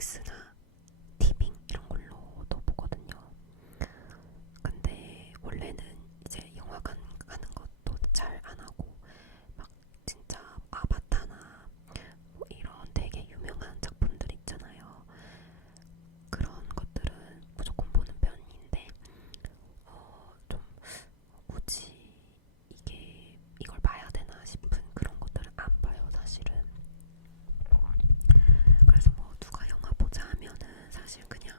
넷플릭스나 티빙 이런 걸로도 보거든요. 근데 원래는 이제 영화관 가는 것도 잘 안 하고 막 진짜 아바타나 뭐 이런 되게 유명한 작품들 있잖아요. 그런 것들은 무조건 보는 편인데 좀 굳이 이걸 봐야 되나 싶은 그런 것들은 안 봐요, 사실은. 그래서 뭐 누가 영화 보자 하면은 사실 그냥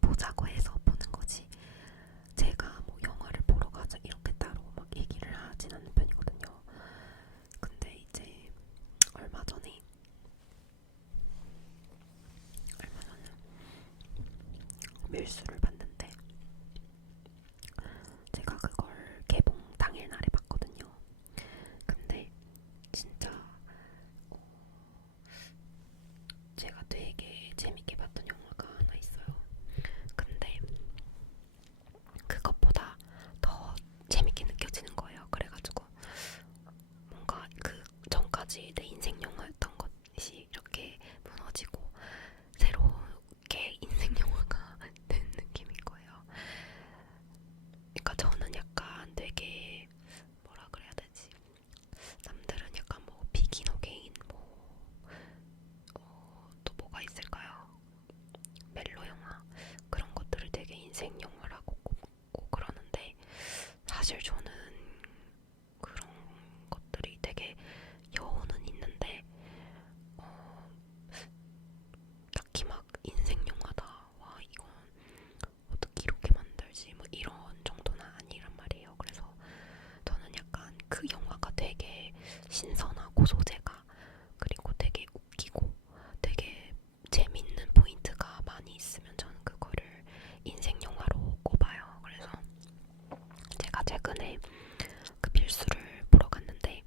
보자고 해서 보는 거지. 제가 뭐 영화를 보러 가자 이렇게 따로 막 얘기를 하진 않는 편이거든요. 근데 이제 얼마 전에 밀수를 봤는데 제가 그걸 개봉 당일날에 봤거든요. 근데 진짜 제가 되게 재밌게 봤던 영화가 하나 있어요. 근데 그것보다 더 재밌게 느껴지는 거예요. 그래가지고 뭔가 그 전까지 내 인생 영화였던 것이 이렇게 무너지고 새롭게 인생 영화가 된 느낌인 거예요. 그러니까 저는 약간 되게 뭐라 그래야 되지? 남들은 약간 뭐 비긴 어게인 또 뭐가 있을까요? 멜로 영화 그런 것들을 되게 인생 영화라고 꼽고 그러는데 사실 저는 그런 것들이 되게 여운은 있는데 딱히 막 인생 영화다 와 이건 어떻게 이렇게 만들지 뭐 이런 정도는 아니란 말이에요. 그래서 저는 약간 그 영화가 되게 신선하고 소재가 그리고 되게 웃기고 되게 재밌는 포인트가 많이 있으면 저는 그거를 인생 영화로 꼽아요. 그래서 제가 최근에 그 빌수를 보러 갔는데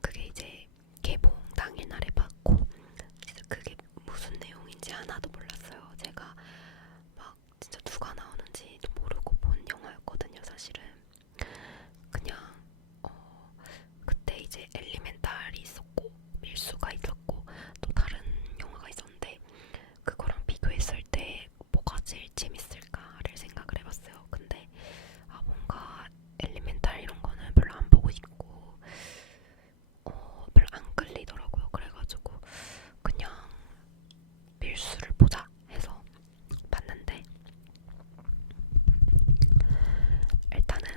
그게 이제 개봉 당일날에 봤고 진짜 그게 무슨 내용인지 하나도 몰랐어요. 제가 막 진짜 누가 나오는지도 모르고 본 영화였거든요, 사실은. 그냥 그때 이제 엘리멘탈이 있었고 밀수가 있었고 또 다른 영화가 있었는데 그거랑 비교했을 때 뭐가 제일 재밌을까를 생각을 해봤어요. 근데 뭔가 엘리멘탈 이런 거는 별로 안 보고 싶고 별로 안 끌리더라고요. 그래가지고 그냥 밀수를 보자 해서 봤는데 일단은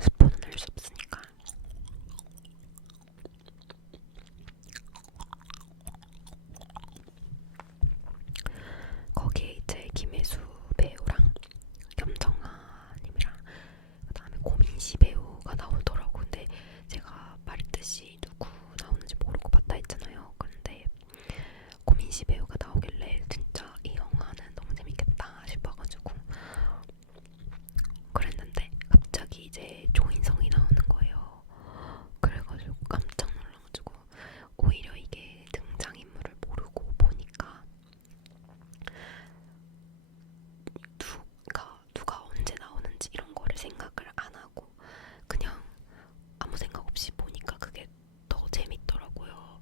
스포는 할 수 없으니까 거기에 이제 김혜수 배우랑 겸정아님이랑 그다음에 고민시 배우가 나오더라고. 근데 제가 말했듯이 누구 나오는지 모르고 봤다 했잖아요. 근데 고민시 배우가 나오길래 진짜 이 영화는 너무 재밌겠다 싶어가지고 그랬는데 갑자기 이제 조인성이 나오는 거예요. 그래가지고 깜짝 놀라가지고 오히려 이게 등장인물을 모르고 보니까 누가 언제 나오는지 이런 거를 생각을 안 하고 그냥 아무 생각 없이 보니까 그게 더 재밌더라고요.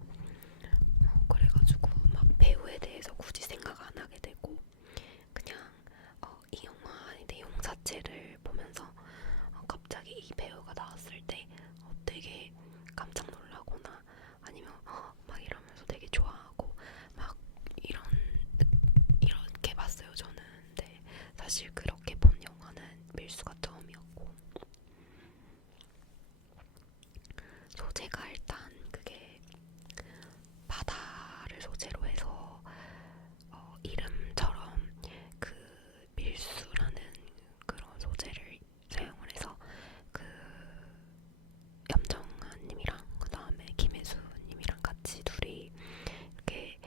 그래가지고 막 배우에 대해서 굳이 생각 안 하게 되고 그냥 이 영화의 내용 자체를 보면서 갑자기 이 배우가 나왔을 때 되게 깜짝 놀라거나 아니면 막 이러면서 되게 좋아하고 막 이런 이렇게 봤어요 저는. 근데 사실 그렇게 본 영화는 밀수가 처음이었고 소재가 일단 그게 바다를 소재로 해서 이름처럼 그 밀수라는 그런 소재를 사용을 해서 그 염정아님이랑 그 다음에 김혜수님이랑 같이 둘이 이렇게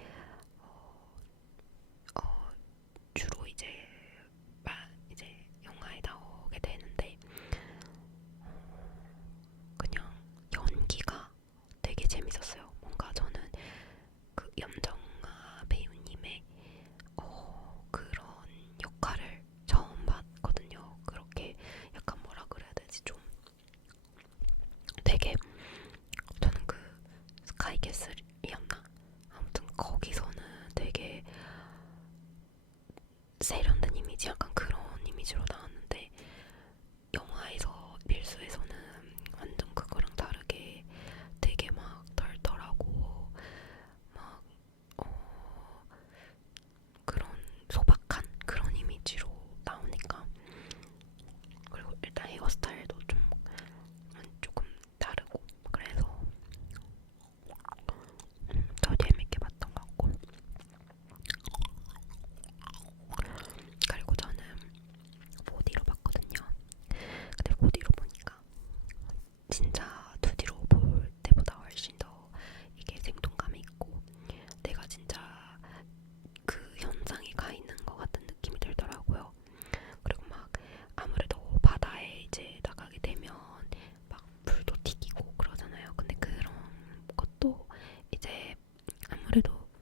주로 이제 영화에 나오게 되는데 그냥 연기가 되게 재밌었어요. 뭔가 저는 그 염정아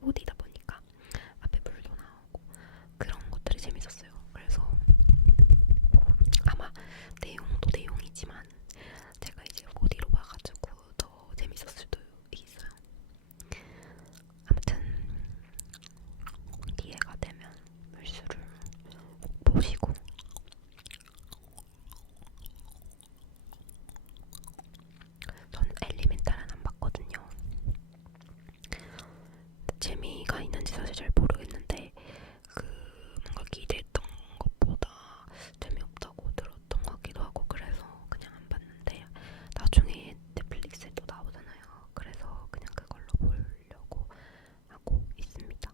4D다 보니까 앞에 불도 나오고 그런 것들이 재밌었어요. 그래서 아마 내용도 내용이지만 제가 이제 4D로 봐가지고 더 재밌었을 수도 있어요. 아무튼 기회가 되면 물수를 꼭 보시고 저는 엘리멘탈은 안 봤거든요. 재미가 있는지 사실 잘 모르겠는데 그 뭔가 기대했던 것보다 재미없다고 들었던 것 같기도 하고 그래서 그냥 안 봤는데 나중에 넷플릭스에 또 나오잖아요. 그래서 그냥 그걸로 보려고 하고 있습니다.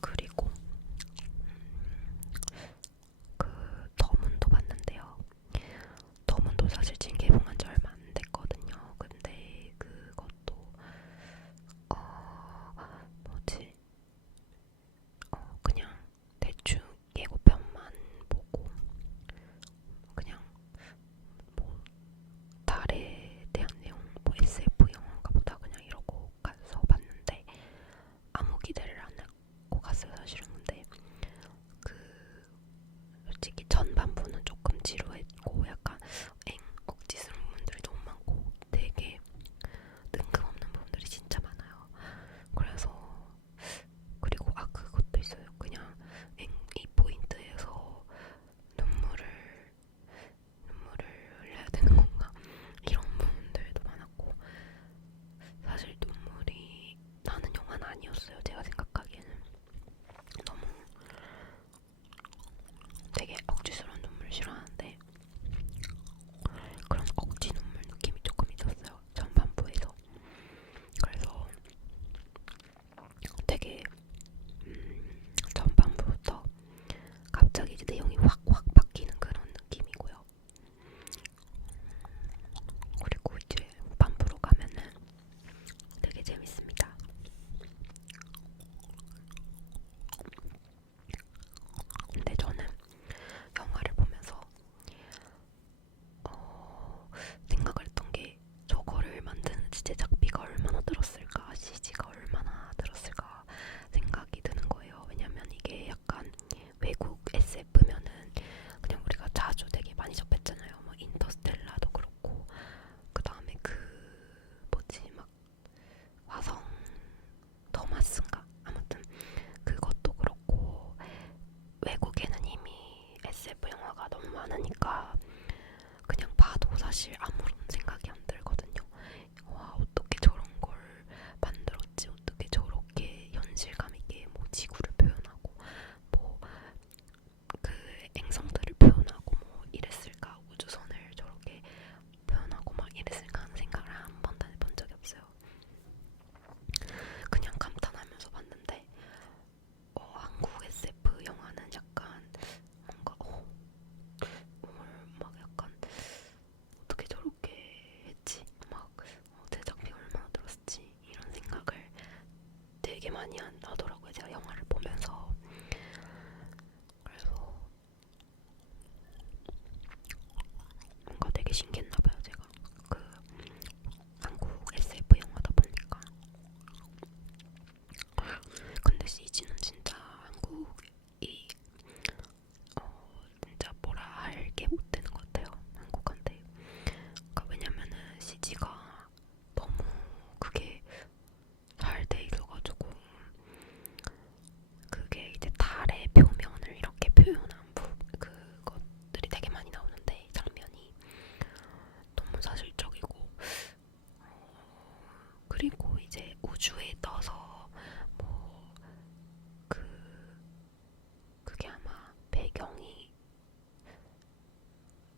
그리고 그 더문도 봤는데요. 더문도 사실 지금 개봉한 지 얼마 안 됐거든요. 근데 그것도 뭐지? 그냥 대충 예고편만 보고 그냥 뭐 달에 대한 내용 뭐 SF 영화인가 보다 그냥 이러고 가서 봤는데 아무 기대를 안 하고 갔어요 사실은. 근데 그 솔직히 전반부는 조금 지루했고 약간 억지스러운 부분들이 너무 많고 되게 뜬금없는 부분들이 진짜 많아요. 그래서 그리고 그것도 있어요. 그냥 이 포인트에서 눈물을 흘려야 되는 건가? 이런 부분들도 많았고 사실 눈물이 나는 영화는 아니었어요. 제가 생각하기에는 너무 되게 억지스러운 눈물 싫어하는데 그런 억지 눈물 느낌이 조금 있었어요. 전반부에서. 그래서 되게 전반부부터 갑자기 이제 내용이 확 바뀌는 그런 느낌이고요. 그리고 이제 후반부로 가면은 되게 재밌습니다. 근데 저는 영화를 보면서 생각을 했던 게 저거를 만드는 제작비가 얼마나 들었을까, CG가 얼마나 들었을까 생각이 드는 거예요. 왜냐면 이게 약간 외국 SF면은 그냥 우리가 자주 되게 많이 접했잖아요. 뭐 인터스텔라도 그렇고 그 다음에 그 뭐지 막 화성 토마스인가 아무튼 그것도 그렇고 외국에는 이미 SF 영화가 너무 많으니까 그냥 봐도 사실 아무런 생각이 안 들거든요. 와 어떻게 저런 걸 만들었지? 어떻게 저렇게 현실감 있게 뭐 지구를 표현하고 뭐 그 행성들을 표현하고 뭐 이랬을까? 우주선을 저렇게 표현하고 막 이랬을까 하는 생각을 한 번도 해본 적이 없어요. 그냥 감탄하면서 봤는데 한국 SF 영화는 약간 뭔가 막 약간 어떻게 저렇게 했지? 막 제작비 얼마나 들었지? 이런 생각을 되게 많이 하더라고요. 제가 영화를 보면서. 그래서 뭔가 되게 신기했나봐요. 제가 그 한국 SF 영화다 보니까. 근데 CG는 진짜 한국이 진짜 뭐라 할 게 못 되는 것 같아요. 한국한테. 그러니까 왜냐면은 CG가 너무 그게 잘 돼 있어가지고 그게 이제 달의 표면을 이렇게 표현한 그것들이 되게 많이 나오는데 장면이 너무 사실적이고 그리고 이제 우주에 떠서 뭐 그게 아마 배경이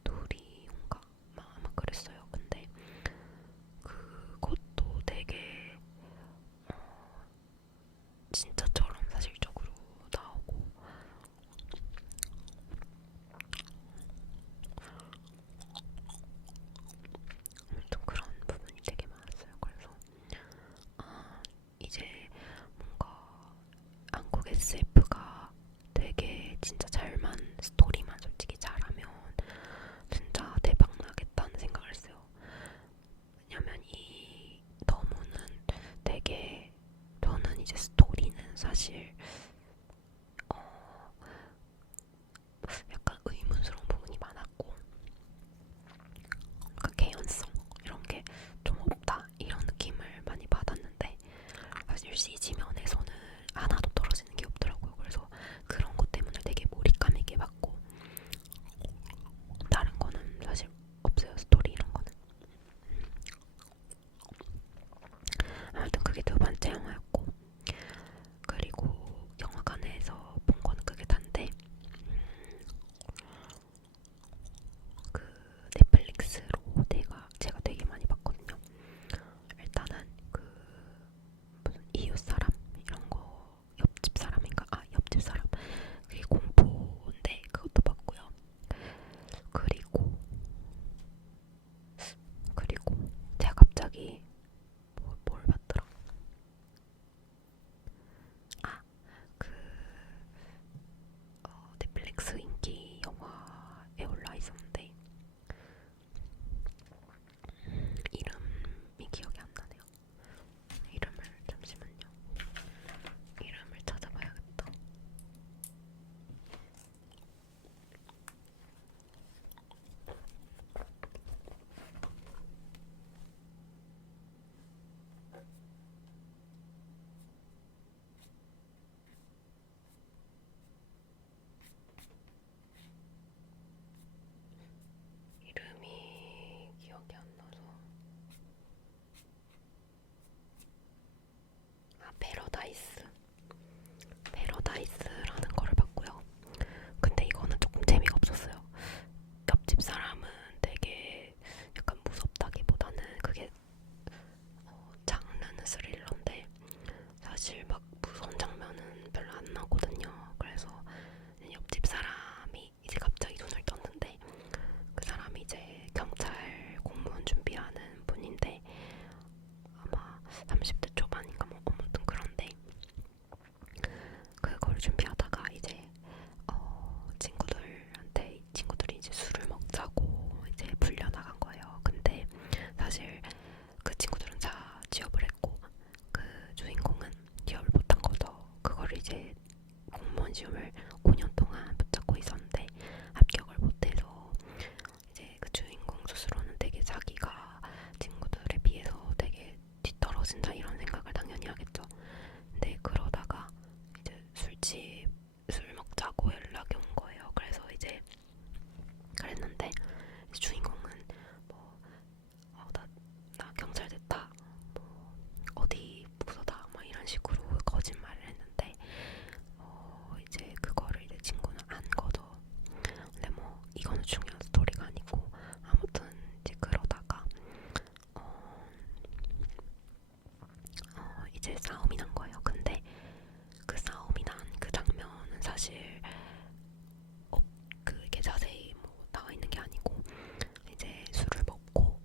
누리온가 아마 그랬어요. 근데 그것도 되게 진짜처럼 사실적으로 나오고 나이스라는 거를 봤고요. 근데 이거는 조금 재미가 없었어요. 옆집 사람은 되게 약간 무섭다기보다는 그게 장르는 스릴러인데 사실 막 무서운 장면은 별로 안 나거든요. 그래서 옆집 사람이 이제 갑자기 눈을 떴는데 그 사람이 이제 경찰 공무원 준비하는 분인데 아마 30대 초반인가 뭐 아무튼 그런데 그걸 준비하다가 이제 친구들이 이제 술을 먹자고 이제 불려나간 거예요. 근데 사실 그 친구들은 다 취업을 했고 그 주인공은 취업을 못한 거죠. 그거를 이제 공무원 시험을 5년 동안 붙잡고 있었는데 합격을 못해서 이제 그 주인공 스스로는 되게 자기가 친구들에 비해서 되게 뒤떨어진다 이런 생각을 당연히 하겠죠. 근데 그러다가 이제 술 먹자고 연락이 온 거예요. 그래서 이제 그랬는데 주인공은 뭐 나 경찰 됐다, 뭐 어디 부서다, 막 이런 식으로 거짓말을 했는데 이제 그거를 이제 친구는 안 거죠. 근데 뭐 이거는 중요한 스토리가 아니고 아무튼 이제 그러다가 이제 싸움이 난 거예요. 근데 그 싸움이 난 그 장면은 사실 그게 자세히 뭐 나와 있는 게 아니고 이제 술을 먹고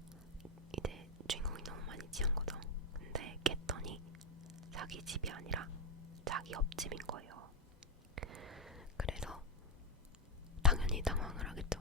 이제 주인공이 너무 많이 취한 거죠. 근데 깼더니 자기 집이 아니라 자기 옆집인 거예요. 그래서 당연히 당황을 하겠죠.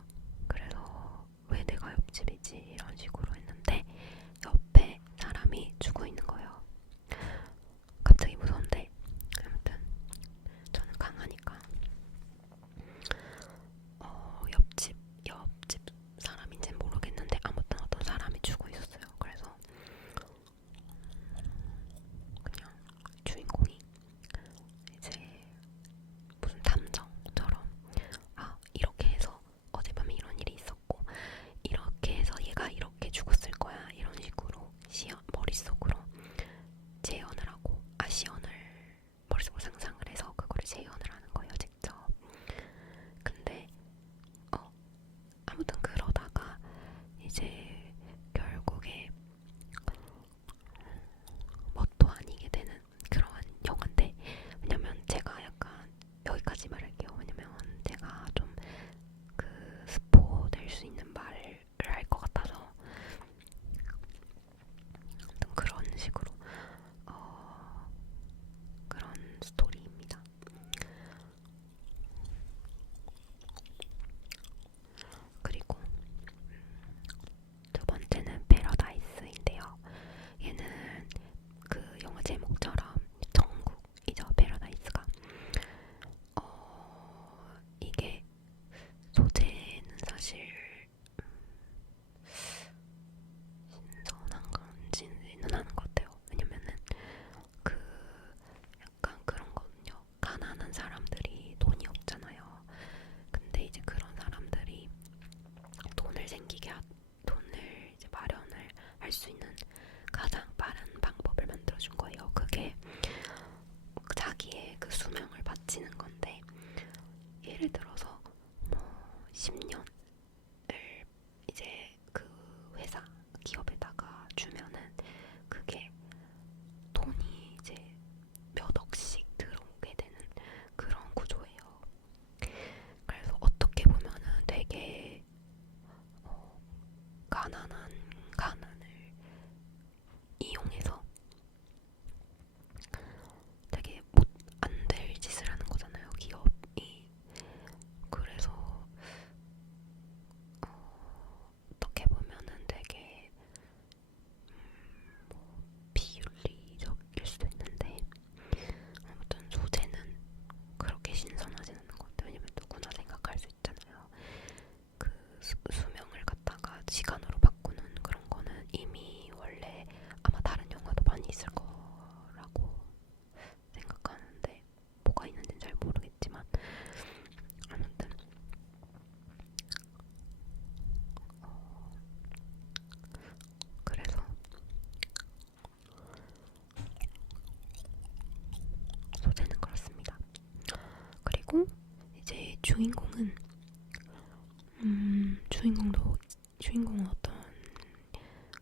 주인공은 어떤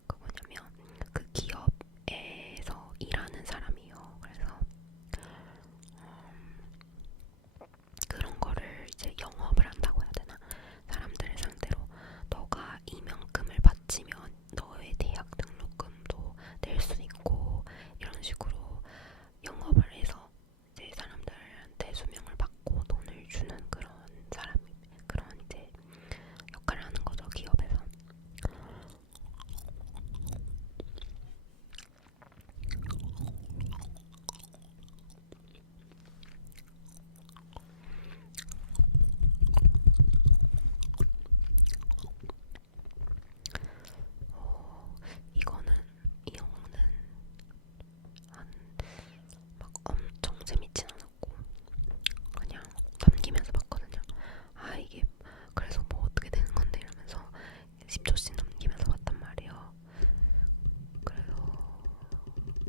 그거냐면 그 기업에서 일하는 사람이에요. 그래서 그런 거를 이제 영업을 한다고 해야 되나? 사람들을 상대로 너가 이만큼을 바치면 너의 대학 등록금도 낼 수 있고 이런 식으로 영업을 해서 이제 사람들한테 수명을 받고 돈을 주는 그런 이제 역할을 하는 거죠, 기업에서. 이거는 이 영화는 한 막 엄청 재밌진 않았고 그냥 넘기면서 봤거든요. 아 이게 그래서 뭐 어떻게 되는 건데 이러면서 10초씩 넘기면서 봤단 말이에요. 그래서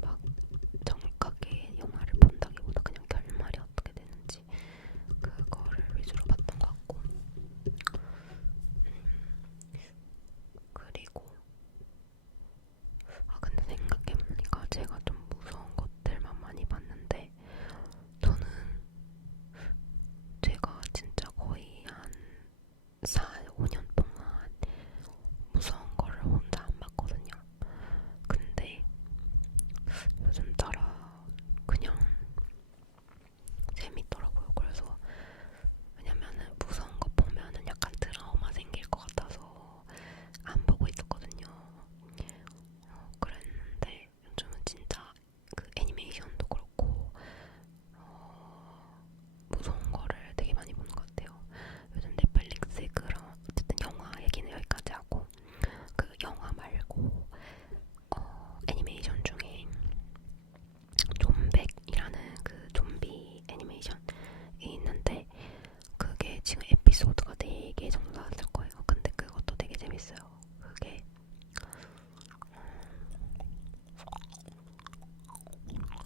막 정확하게 영화를 본다기보다 그냥 결말이 어떻게 되는지 그거를 위주로 봤던 것 같고 그리고 근데 생각해보니까 제가 좀 무서운 것들만 많이 봤는데 저는 제가 진짜 거의 한 4, 5년 동안 무서운 거를 혼자 안 봤거든요. 근데 요즘 따라 그냥 재밌더라고요. 그래서 왜냐면은 무서운 거 보면은 약간 트라우마 생길 것 같아서 안 보고 있었거든요. 그랬는데 요즘은 진짜 그 애니메이션도 그렇고 무서운 거를 되게 많이 보는 것 같아요. 요즘 넷플릭스에 그런 어쨌든 영화 얘기는 여기까지 하고 그 영화 말고 애니메이션 중에 좀백이라는 그 좀비 애니메이션이 있는데 그게 지금 에피소드가 4개 정도 나왔을 거예요. 근데 그것도 되게 재밌어요. 그게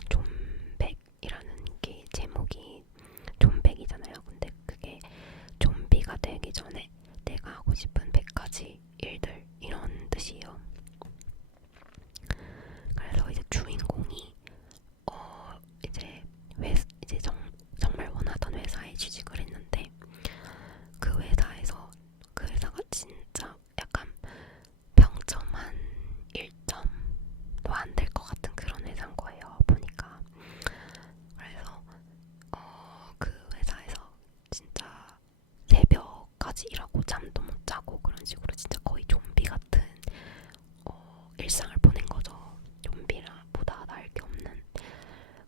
좀백이라는 게 제목이 좀백이잖아요. 근데 그게 좀비가 되기 전에 내가 하고 싶은 100가지 일들 이런 뜻이에요. 그래서 이제 주인공이 이제 이제 정말 원하던 회사에 취직을 했는데 그 회사가 진짜 약간 평점한 1점도 안 될 것 같은 그런 회사인 거예요. 보니까. 그래서 그 회사에서 진짜 새벽까지 일하고 잠도 못 자고 그런 식으로 진짜 거의 좀비 같은 일상을 보낸 거죠. 좀비라 보다 나을 게 없는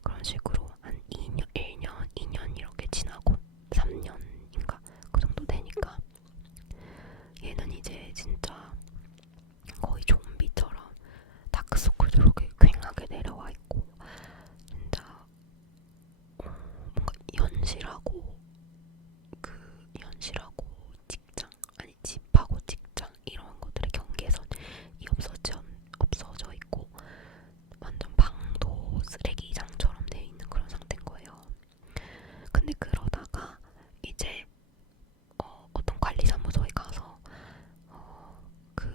그런 식으로 한 2년, 1년, 2년 이렇게 지나고 3년인가 그 정도 되니까 얘는 이제 진짜 거의 좀비처럼 다크서클도 이렇게 괭하게 내려와 있고 진짜 뭔가 현실하고 직장 아니 집하고 직장 이런 것들의 경계선이 없어져 있고 완전 방도 쓰레기장처럼 되어 있는 그런 상태인 거예요. 근데 그러다가 이제 어떤 관리사무소에 가서 그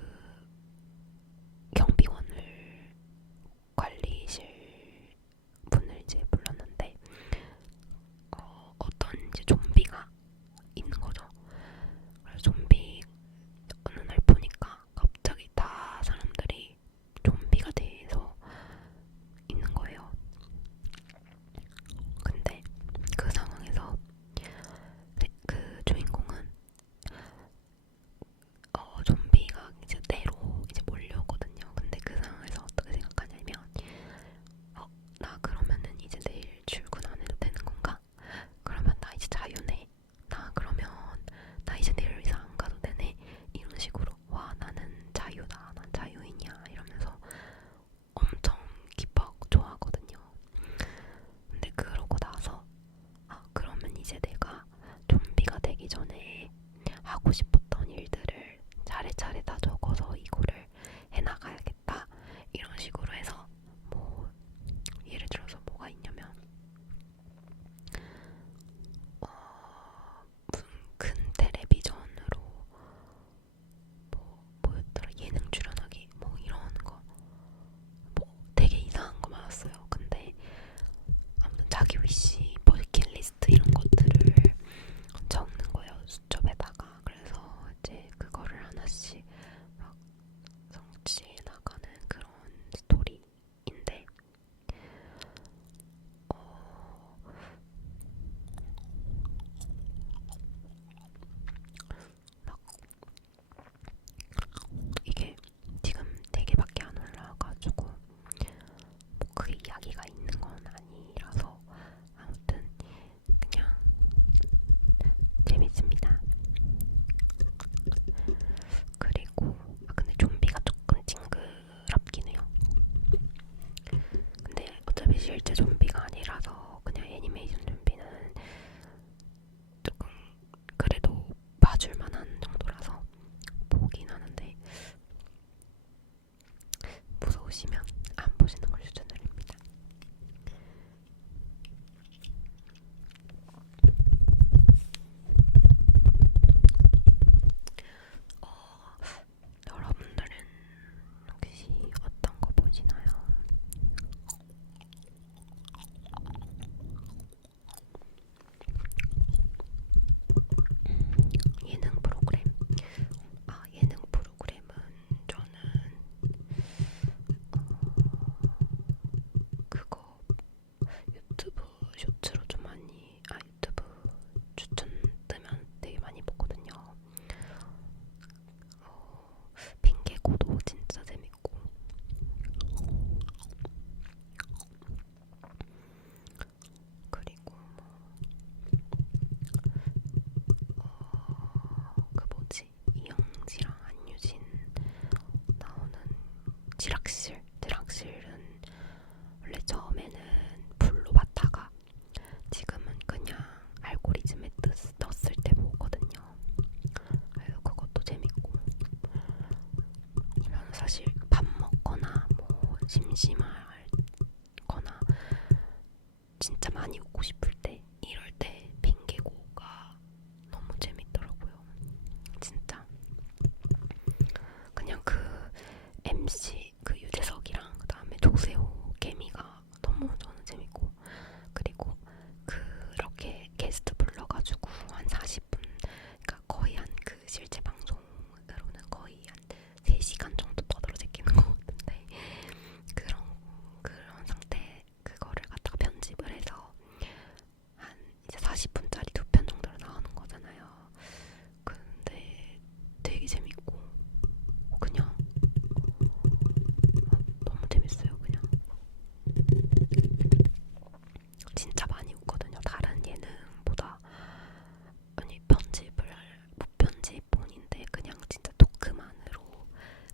경비원을 관리실 분을 이제 불렀는데 어떤 이제 좀비가 있는 거죠. 그래서 좀비 어느 날 보니까 갑자기 다 사람들이 좀비가 돼서 있는 거예요. 근데 그 상황에서 그 주인공은 좀비가 이제 때로 이제 몰려오거든요. 근데 그 상황에서 어떻게 생각하냐면 나 그러면은 이제 내일 출근 안 해도 되는 건가? 그러면 나 이제 자유네. 나 이제 내일 이사 안 가도 되네. 이런 식으로 와 나는 자유다. 난 자유인이야. 이러면서 엄청 기뻐 좋아하거든요. 근데 그러고 나서 그러면 이제 내가 좀비가 되기 전에 하고 싶었던 일들을 차례차례 다 적어서 이거를 해나가야겠다. 이런 식으로 해서 뭐 예를 들어서 뭐가 있냐면 무슨 심심하거나 진짜 많이 웃고 싶을 때 이럴 때 핑계고가 너무 재밌더라고요. 진짜 그냥 그 MC 그 유재석이랑 그다음에 조세호 케미가 너무 저는 재밌고 그리고 그렇게 게스트 불러가지고 한 40분 그러니까 거의 한 그 실제 방송으로는 거의 한 3시간 정도 떠들어 제끼는 것 같은데 그런 상태 그거를 갖다가 편집을 해서 한 이제 40분짜리 2편 정도로 나오는 거잖아요. 근데 되게 재밌고 그냥 너무 재밌어요. 그냥 진짜 많이 웃거든요. 다른 예능보다. 아니 무편집본인데 그냥 진짜 토크만으로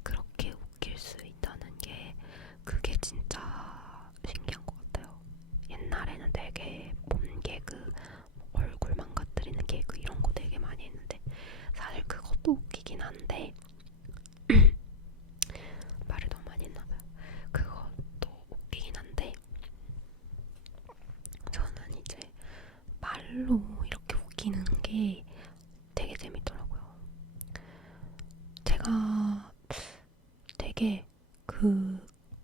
그렇게 웃길 수 있다는 게 그게 진짜 신기한 것 같아요. 옛날에는 되게 몸 개그, 얼굴 망가뜨리는 개그 이런 거 되게 많이 했는데 사실 그것도 웃기긴 한데 말을 너무 많이 했나봐요. 그것도 웃기긴 한데 저는 이제 말로 이렇게 웃기는 게 되게 재밌더라고요. 제가 되게 그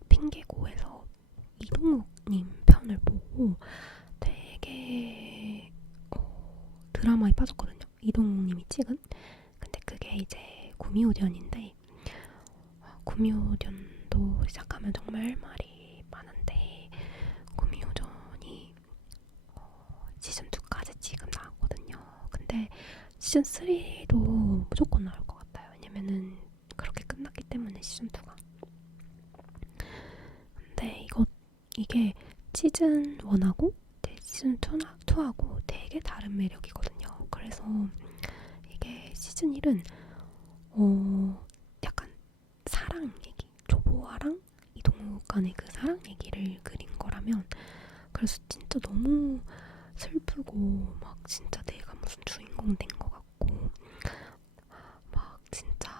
핑계고에서 이동욱님 편을 보고 되게 드라마에 빠졌거든요. 이동욱님이 찍은. 근데 그게 이제 구미호전인데 구미호전도 시작하면 정말 말이 많은데 구미호전이 시즌2까지 지금 나왔거든요. 근데 시즌3도 무조건 나올 것 같아요. 왜냐면은 그렇게 끝났기 때문에 시즌2가. 근데 이게 시즌1하고 시즌2하고 되게 다른 매력이거든요. 그래서 이게 시즌1은 약간 사랑 얘기, 조보아랑 이동욱 간의 그 사랑 얘기를 그린 거라면 그래서 진짜 너무 슬프고 막 진짜 내가 무슨 주인공 된 것 같고 막 진짜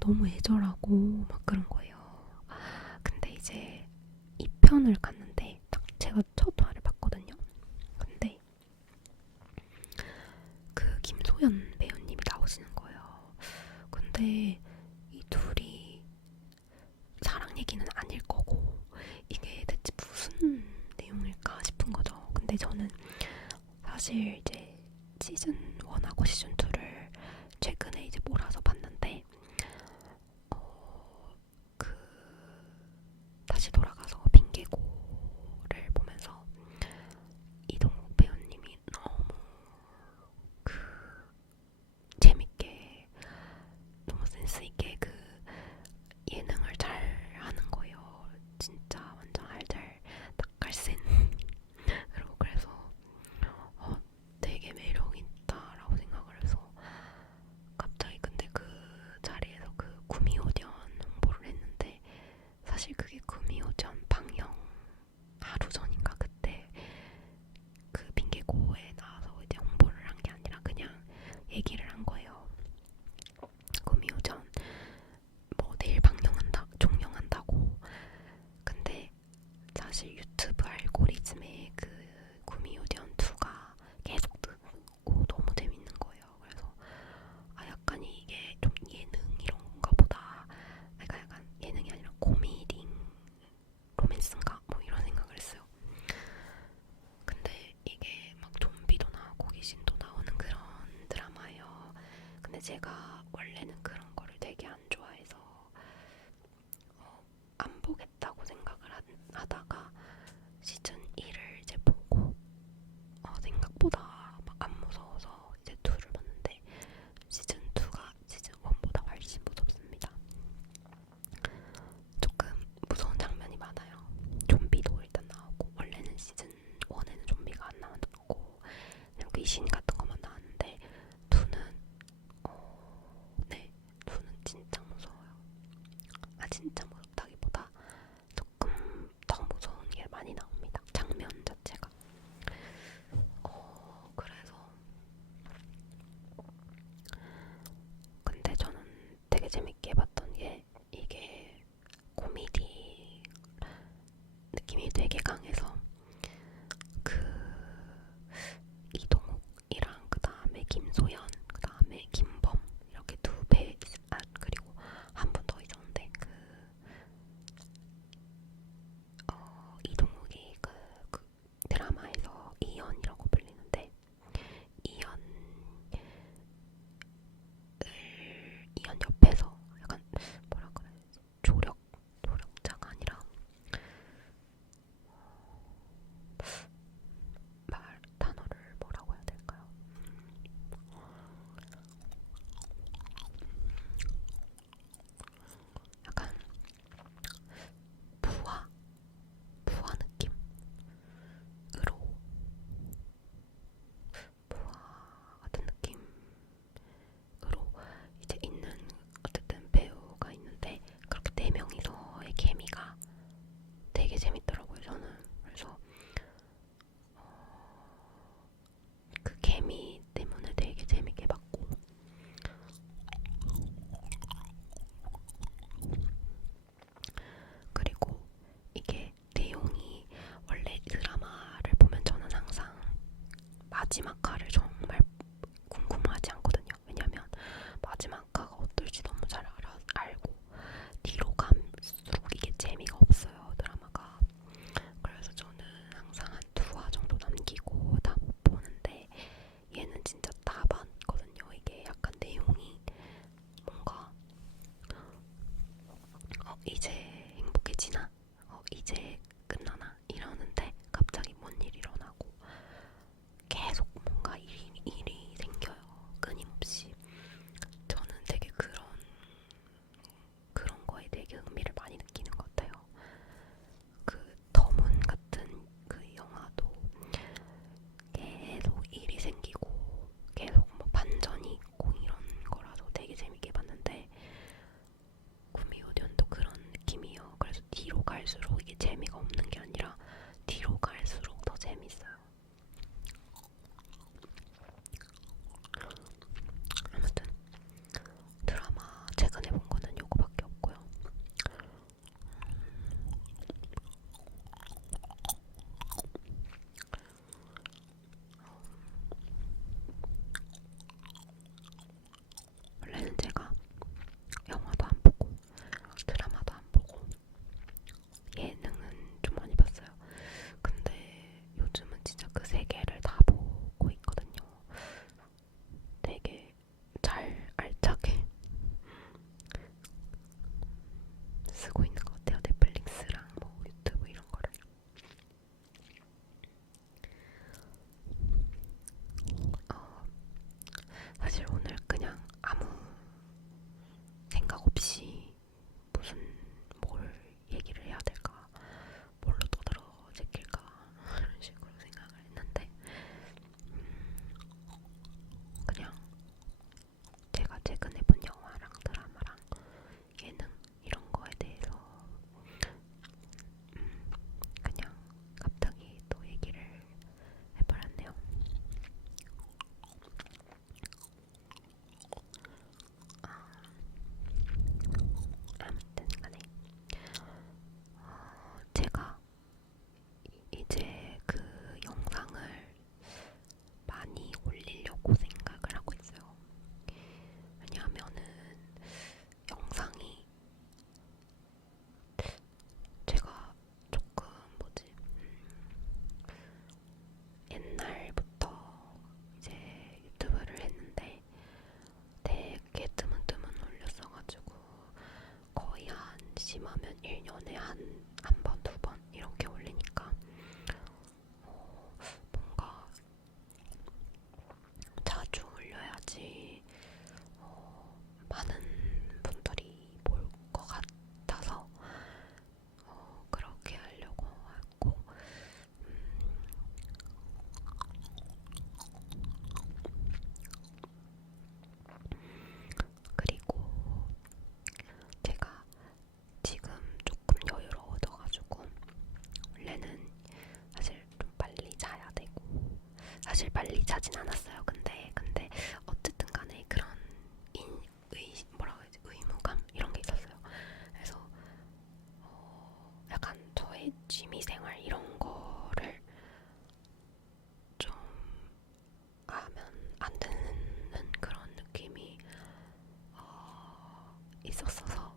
너무 애절하고 막 그런 거예요. 근데 이제 2편을 갔는데 딱 제가 첫 화를 봤거든요. 근데 그 김소연 배우님이 나오시는 거예요. 근데 이 둘이 사랑 얘기는 아닐 거고 이게 대체 무슨 내용일까 싶은 거죠. 근데 저는 사실 이제 시즌 1하고 시즌 2를 최근에 이제 몰아서 봤는데 그 다시 돌아가서 핑계고를 보면서 이동욱 배우님이 너무 그 재밌게 너무 센스 있게 그 예능을 잘 하는 거예요. 진짜 완전 알잘 닭갈센 그래서 되게 매력 있다라고 생각을 해서 갑자기 근데 그 자리에서 그 구미호전 홍보를 했는데 사실 그게 구미호전 방영 하루 전인가 그때 그 핑계고에 나와서 이제 홍보를 한 게 아니라 그냥 얘기를 한 거예요. 구미호전 뭐 내일 종영한다고. 근데 사실 유튜브 알고리즘에 그 구미호전 2가 계속 뜨고 너무 재밌는 거예요. 그래서 약간 이게 좀 예능 이런 건가 보다. 내가 약간 예능이 아니라 코미딩 로맨스인가 뭐 이런 생각을 했어요. 근데 이게 막 좀비도 나오고 귀신도 나오는 그런 드라마예요. 근데 제가 원래는 그런 거를 되게 안 좋아해서 안 보겠다고 생각을 하다가 시즌 1을 이제 보고 생각보다 막 안 무서워서 이제 2를 봤는데 시즌 2가 시즌 1보다 훨씬 무섭습니다. 조금 무서운 장면이 많아요. 좀비도 일단 나오고 원래는 시즌 1에는 좀비가 안 나왔고 그냥 귀신 같은 것만 나왔는데 2는 네 2는 진짜 무서워요. 진짜 무섭다기보다 조금 더 무서운 게 많이 나옵니다. 장면 자체가. 그래서 근데 저는 되게 재밌게 봤던 게 이게 코미디 최근에 본 영화랑 드라마랑 예능 이런 거에 대해서 그냥 갑자기 또 얘기를 해버렸네요. 아무튼 간에 제가 이제 그 영상을 많이 올리려고 생각을 하고 있어요. 왜냐하면은 영상이 제가 조금 옛날부터 이제 유튜브를 했는데 되게 드문드문 올렸어가지고 거의 한 심하면 1년에 한 번, 두 번 이렇게 올리니까 뭔가 자주 올려야지 많은 분들이 볼 것 같아서 그렇게 하려고 하고 그리고 제가 지금 조금 여유로워져가지고 원래는 사실 좀 빨리 자야 되고 사실 빨리 자진 않았어요. 근데 어쨌든 간에 그런 뭐라고 해야지 의무감 이런 게 있었어요. 그래서 약간 저의 취미생활 이런 거를 좀 하면 안 되는 그런 느낌이 있었어서